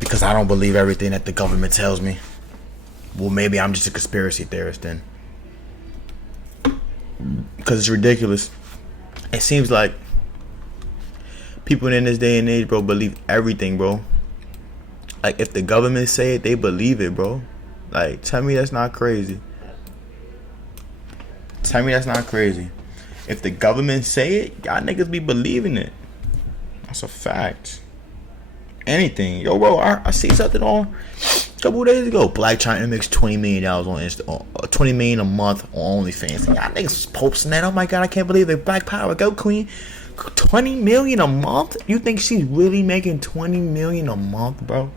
because I don't believe everything that the government tells me. Well, maybe I'm just a conspiracy theorist then, because it's ridiculous. It seems like people in this day and age, bro, believe everything, bro. Like, if the government say it, they believe it, bro. Like, tell me that's not crazy. Tell me that's not crazy. If the government say it, y'all niggas be believing it. That's a fact. Anything. Yo, bro, I see something on a couple of days ago. Black China makes $20 million on $20 million a month on OnlyFans. Y'all niggas was posting that. Oh my god, I can't believe it. Black Power, go queen. $20 million a month? You think she's really making $20 million a month, bro?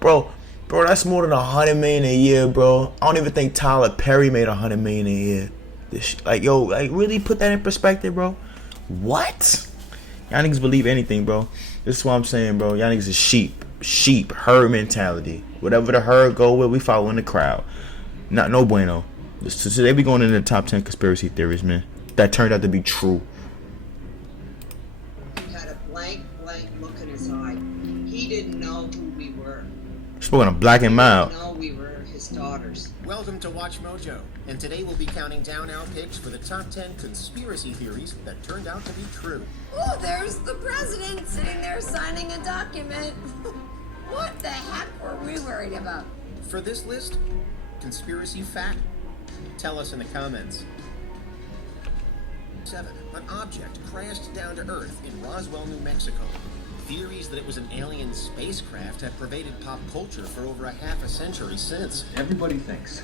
Bro, that's more than $100 million a year, bro. I don't even think Tyler Perry made $100 million a year. Like, really put that in perspective, bro. What? Y'all niggas believe anything, bro. This is what I'm saying, bro. Y'all niggas is sheep, herd mentality. Whatever the herd go with, we following the crowd. No bueno. So they be going into the top 10 conspiracy theories, man. That turned out to be true. He had a blank look in his eye. He didn't know who we were. Spoken of black and mild. No, we were his daughters. Welcome to Watch Mojo, and today we'll be counting down our picks for the top 10 conspiracy theories that turned out to be true. Oh, there's the president sitting there signing a document. What the heck were we worried about? For this list, conspiracy fact? Tell us in the comments. 7. An object crashed down to Earth in Roswell, New Mexico. Theories that it was an alien spacecraft have pervaded pop culture for over a half a century since. Everybody thinks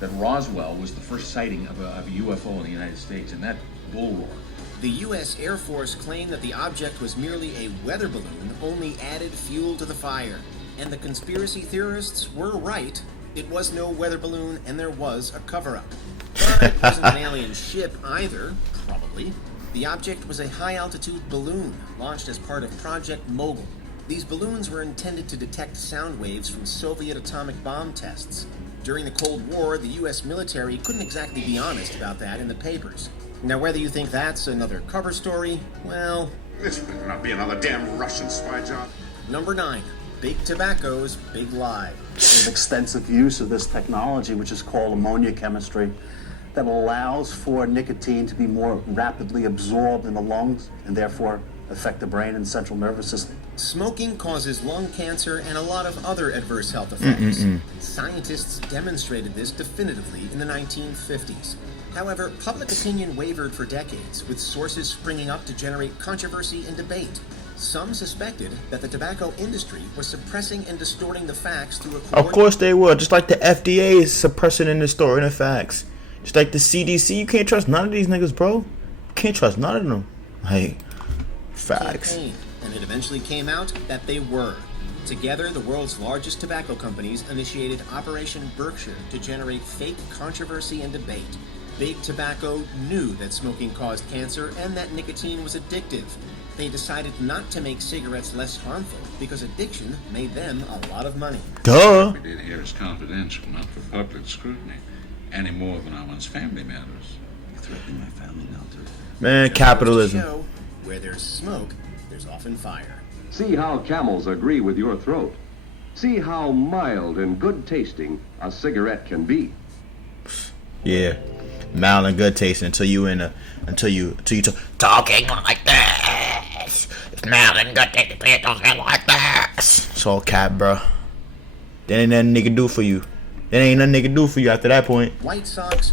that Roswell was the first sighting of a UFO in the United States, and that bull roar. The U.S. Air Force claimed that the object was merely a weather balloon, only added fuel to the fire. And the conspiracy theorists were right. It was no weather balloon, and there was a cover-up. But it wasn't an alien ship either, probably. The object was a high-altitude balloon launched as part of Project Mogul. These balloons were intended to detect sound waves from Soviet atomic bomb tests. During the Cold War, the U.S. military couldn't exactly be honest about that in the papers. Now, whether you think that's another cover story, well... This better not be another damn Russian spy job. Number 9. Big Tobacco's Big Lie. There's extensive use of this technology, which is called ammonia chemistry, that allows for nicotine to be more rapidly absorbed in the lungs and therefore affect the brain and central nervous system. Smoking causes lung cancer and a lot of other adverse health effects. Scientists demonstrated this definitively in the 1950s. However, public opinion wavered for decades, with sources springing up to generate controversy and debate. Some suspected that the tobacco industry was suppressing and distorting the facts through a... Of course they were, just like the FDA is suppressing and distorting the facts. Just like the CDC, you can't trust none of these niggas, bro. You can't trust none of them. Hey, facts. Campaign, and it eventually came out that they were. Together, the world's largest tobacco companies initiated Operation Berkshire to generate fake controversy and debate. Big Tobacco knew that smoking caused cancer and that nicotine was addictive. They decided not to make cigarettes less harmful because addiction made them a lot of money. Duh. What we did here is confidential, not for public scrutiny, any more than our one's family matters. You're threatening my family now, too. Man, capitalism. Show, where there's smoke, there's often fire. See how camels agree with your throat. See how mild and good tasting a cigarette can be. Yeah, mild and good tasting until you talking like this. It's mild and good tasting talking like this. It's all cap, bro. That ain't nothing they can do for you. That ain't nothing they can do for you after that point. White Sox.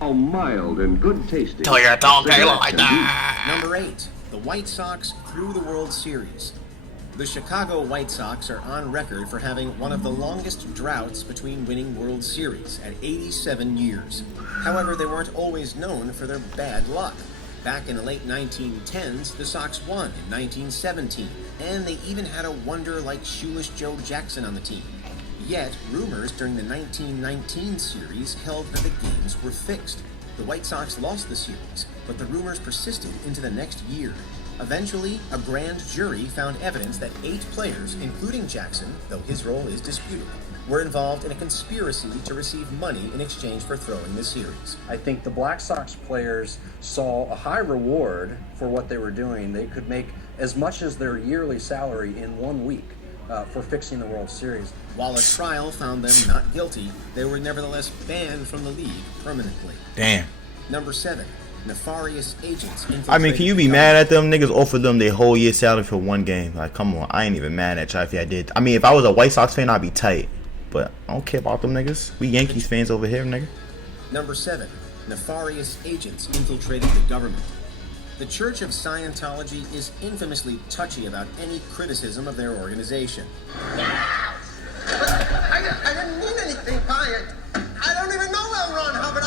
How mild and good tasting. Till you're talking cigarette like can that. Number 8. The White Sox through the World Series. The Chicago White Sox are on record for having one of the longest droughts between winning World Series at 87 years. However, they weren't always known for their bad luck. Back in the late 1910s, the Sox won in 1917, and they even had a wonder like shoeless Joe Jackson on the team. Yet, rumors during the 1919 series held that the games were fixed. The White Sox lost the series, but the rumors persisted into the next year. Eventually, a grand jury found evidence that 8 players, including Jackson, though his role is disputable, were involved in a conspiracy to receive money in exchange for throwing the series. I think the Black Sox players saw a high reward for what they were doing. They could make as much as their yearly salary in 1 week for fixing the World Series. While a trial found them not guilty, they were nevertheless banned from the league permanently. Damn. Number 7. Nefarious agents. I mean, can you be mad at them? Niggas offered them their whole year salary for one game. Like, come on. I ain't even mad at you if I did. I mean, if I was a White Sox fan, I'd be tight. But I don't care about them niggas. We Yankees fans over here, nigga. Number 7. Nefarious agents infiltrated the government. The Church of Scientology is infamously touchy about any criticism of their organization. I didn't mean anything by it. I don't even know L. Ron Hubbard.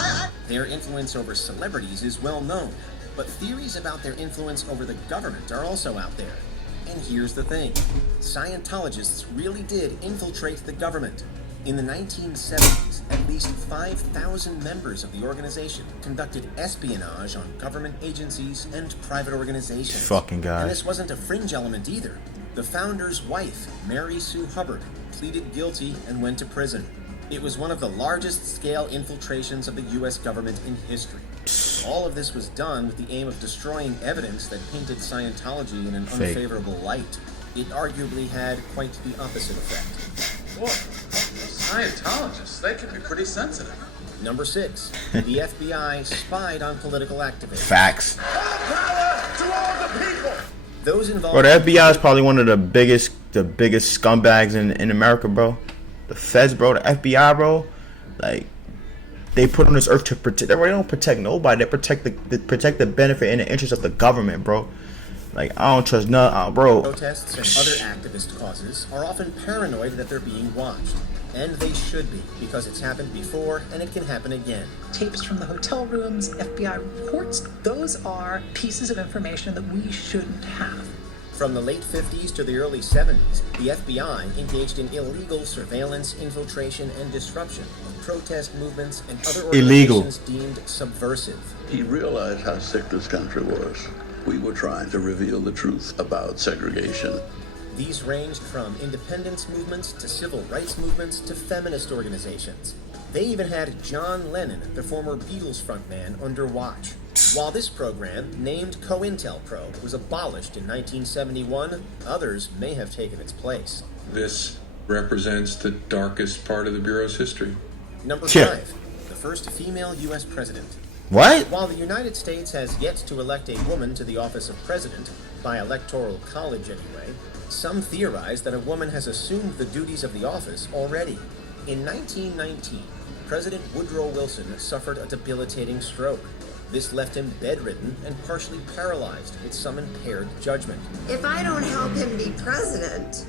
Their influence over celebrities is well known, but theories about their influence over the government are also out there. And here's the thing. Scientologists really did infiltrate the government. In the 1970s, at least 5,000 members of the organization conducted espionage on government agencies and private organizations. Fucking guy. And this wasn't a fringe element either. The founder's wife, Mary Sue Hubbard, pleaded guilty and went to prison. It was one of the largest scale infiltrations of the U.S. government in history. All of this was done with the aim of destroying evidence that painted Scientology in an unfavorable light. It arguably had quite the opposite effect. Boy, Scientologists, they can be pretty sensitive. Number 6. The FBI spied on political activists. Facts. Power to all the people. Those involved. Bro, the FBI is probably one of the biggest scumbags in America, bro. The feds, bro, the FBI, bro, like, they put on this earth to protect. They don't protect nobody. They protect the benefit and the interest of the government, bro. Like, I don't trust none, bro. Protests and other activist causes are often paranoid that they're being watched. And they should be, because it's happened before and it can happen again. Tapes from the hotel rooms, FBI reports, those are pieces of information that we shouldn't have. From the late 50s to the early 70s, the FBI engaged in illegal surveillance, infiltration, and disruption of protest movements and other organizations deemed subversive. He realized how sick this country was. We were trying to reveal the truth about segregation. These ranged from independence movements to civil rights movements to feminist organizations. They even had John Lennon, the former Beatles frontman, under watch. While this program, named COINTELPRO, was abolished in 1971, others may have taken its place. This represents the darkest part of the Bureau's history. Number 5, the first female U.S. president. What? While the United States has yet to elect a woman to the office of president, by electoral college anyway, some theorize that a woman has assumed the duties of the office already. In 1919, President Woodrow Wilson suffered a debilitating stroke. This left him bedridden and partially paralyzed with some impaired judgment. If I don't help him be president,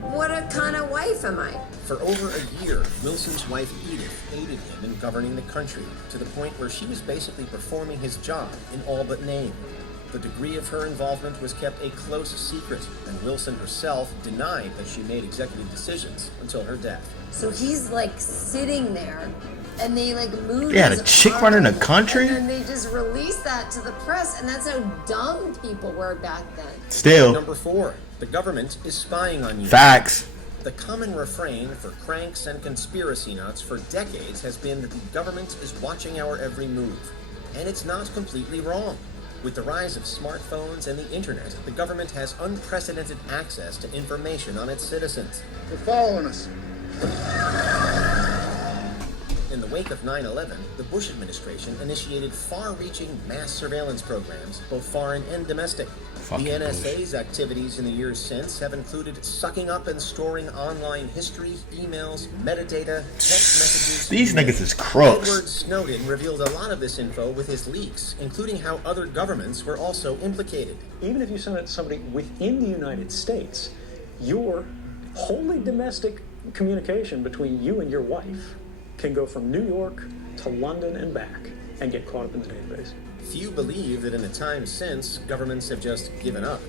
what a kind of wife am I? For over a year, Wilson's wife Edith aided him in governing the country, to the point where she was basically performing his job in all but name. The degree of her involvement was kept a close secret, and Wilson herself denied that she made executive decisions until her death. So he's like sitting there, and they like move. Yeah, a chick running the country. And then they just release that to the press, and that's how dumb people were back then. Still. Number 4, the government is spying on you. Facts. The common refrain for cranks and conspiracy nuts for decades has been that the government is watching our every move. And it's not completely wrong. With the rise of smartphones and the internet, the government has unprecedented access to information on its citizens. They're following us. In the wake of 9/11, the Bush administration initiated far-reaching mass surveillance programs, both foreign and domestic. The NSA's activities in the years since have included sucking up and storing online history, emails, metadata, text messages. These niggas is crooks. Edward Snowden revealed a lot of this info with his leaks, including how other governments were also implicated. Even if you send it to somebody within the United States, your wholly domestic communication between you and your wife can go from New York to London and back and get caught up in the database. Few believe that in the time since, governments have just given up.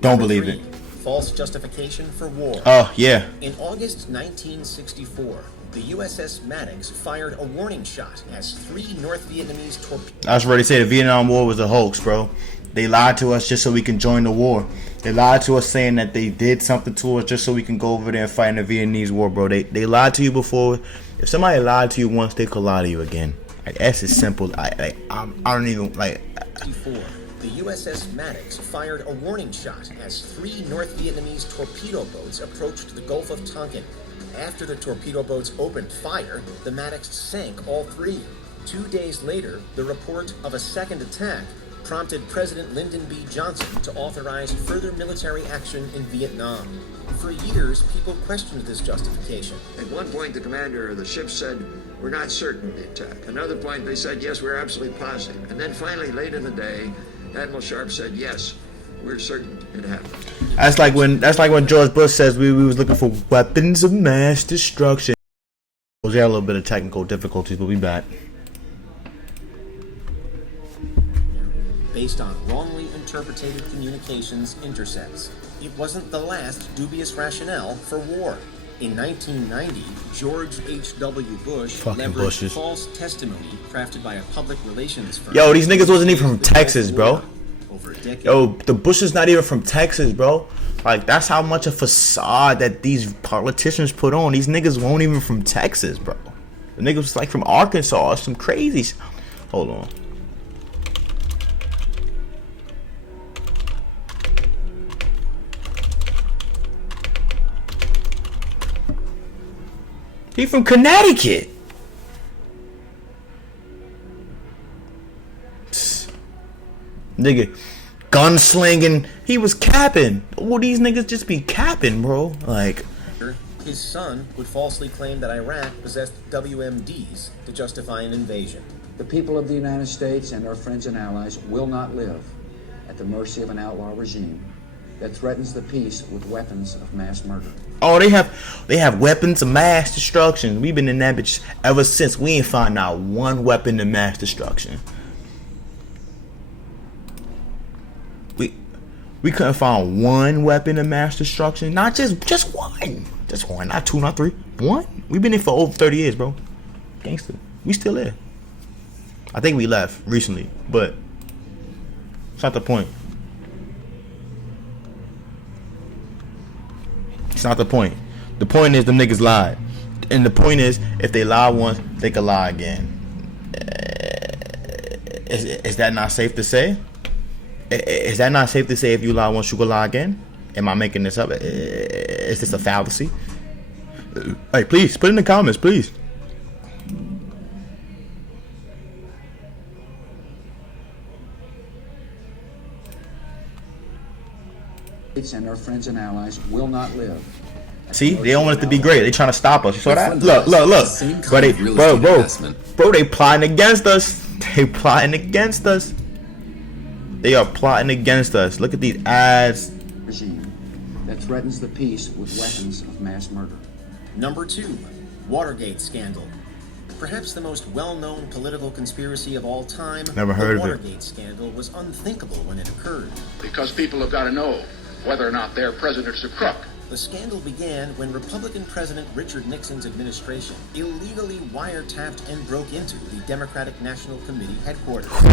Don't believe it. False justification for war. Oh, yeah. In August 1964, the USS Maddox fired a warning shot as 3 North Vietnamese torpedoes. I was ready to say the Vietnam War was a hoax, bro. They lied to us just so we can join the war. They lied to us saying that they did something to us just so we can go over there and fight in the Vietnamese War, bro. They lied to you before. If somebody lied to you once, they could lie to you again. Like, that's as simple. I don't even like. The the USS Maddox fired a warning shot as 3 North Vietnamese torpedo boats approached the Gulf of Tonkin. After the torpedo boats opened fire, the Maddox sank all 3. 2 days later, the report of a second attack prompted President Lyndon B. Johnson to authorize further military action in Vietnam. For years, people questioned this justification. At one point, the commander of the ship said, "We're not certain of the attack." Another point, they said, "Yes, we're absolutely positive." And then finally, late in the day, Admiral Sharp said, "Yes, we're certain it happened." That's like when George Bush says we was looking for weapons of mass destruction. We had a little bit of technical difficulties, but we back. Based on wrongly interpreted communications intercepts. It wasn't the last dubious rationale for war. In 1990, George H.W. Bush leveraged false testimony crafted by a public relations firm. Yo, these niggas wasn't even from Texas, bro. Yo, the Bush is not even from Texas, bro. Like, that's how much a facade that these politicians put on. These niggas weren't even from Texas, bro. The niggas was like from Arkansas or some crazies. Hold on. He from Connecticut. Psst. Nigga, gunslinging. He was capping. All these niggas just be capping, bro. Like, his son would falsely claim that Iraq possessed WMDs to justify an invasion. The people of the United States and our friends and allies will not live at the mercy of an outlaw regime that threatens the peace with weapons of mass murder. oh, they have weapons of mass destruction. We've been in that bitch ever since. We ain't find out one weapon of mass destruction. We couldn't find one weapon of mass destruction. Not just one. Just one. Not 2, not 3. 1. We've been in for over 30 years, bro. Gangster. We still there. I think we left recently, but it's not the point. It's not the point. The point is them niggas lied. And the point is, if they lie once, they can lie again. Is that not safe to say? Is that not safe to say if you lie once, you can lie again? Am I making this up? Is this a fallacy? Hey, please, put in the comments, please. And our friends and allies will not live. See, they don't want it to be great. They trying to stop us. You saw that? Look. Bro, they plotting against us. They plotting against us. They are plotting against us. Look at these ads. Regime that threatens the peace with weapons of mass murder. Number 2, Watergate scandal. Perhaps the most well-known political conspiracy of all time. Never heard of it. The Watergate scandal was unthinkable when it occurred. Because people have got to know whether or not their president's a crook. The scandal began when Republican President Richard Nixon's administration illegally wiretapped and broke into the Democratic National Committee headquarters. The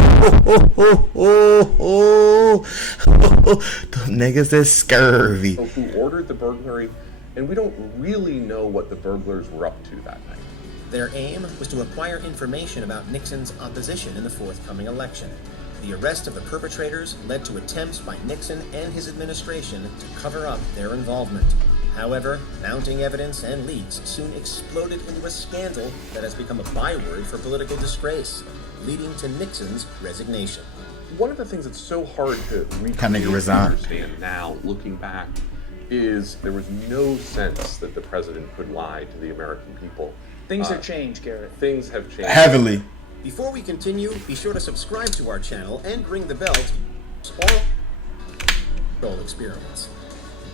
niggas is scurvy. Who ordered the burglary, and we don't really know what the burglars were up to that night. Their aim was to acquire information about Nixon's opposition in the forthcoming election. The arrest of the perpetrators led to attempts by Nixon and his administration to cover up their involvement. However, mounting evidence and leaks soon exploded into a scandal that has become a byword for political disgrace, leading to Nixon's resignation. One of the things that's so hard to understand now, looking back, is there was no sense that the president could lie to the American people. Things have changed, Garrett. Things have changed. Heavily. Before we continue, be sure to subscribe to our channel and ring the bell to all experiments.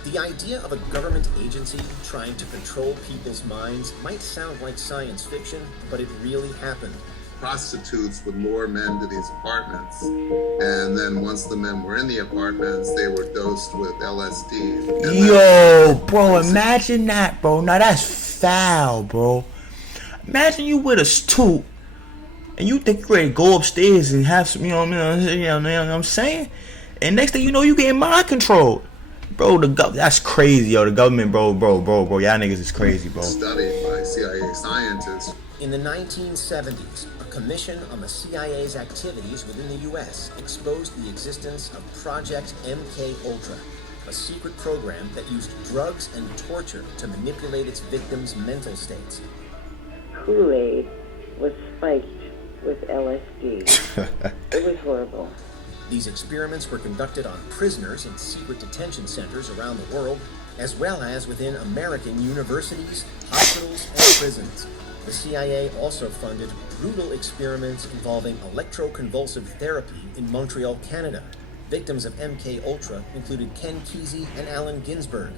The idea of a government agency trying to control people's minds might sound like science fiction, but it really happened. Prostitutes would lure men to these apartments, and then once the men were in the apartments, they were dosed with LSD. Yo, bro, imagine that, bro. Now that's foul, bro. Imagine you with a stoop, and you think you're ready to go upstairs and have some, you know what I'm saying? And next thing you know, you getting mind controlled. Bro, that's crazy, yo. The government, bro. Y'all niggas is crazy, bro. Studied by CIA scientists. In the 1970s, a commission on the CIA's activities within the U.S. exposed the existence of Project MK-Ultra, a secret program that used drugs and torture to manipulate its victims' mental states. Kool-Aid was spiked with LSD. It was horrible. These experiments were conducted on prisoners in secret detention centers around the world, as well as within American universities, hospitals, and prisons. The CIA also funded brutal experiments involving electroconvulsive therapy in Montreal, Canada. Victims of MK-Ultra included Ken Kesey and Allen Ginsberg.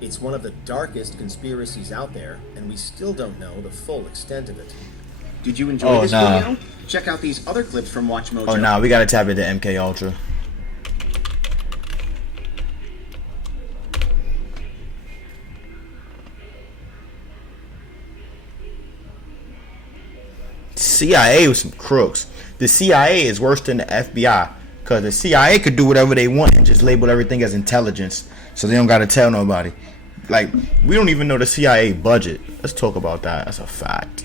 It's one of the darkest conspiracies out there, and we still don't know the full extent of it. Did you enjoy this video? Check out these other clips from Watch Mojo. Oh, nah, we gotta tap into MK Ultra. CIA was some crooks. The CIA is worse than the FBI, because the CIA could do whatever they want and just label everything as intelligence, so they don't gotta tell nobody. Like, we don't even know the CIA budget. Let's talk about that. That's a fact.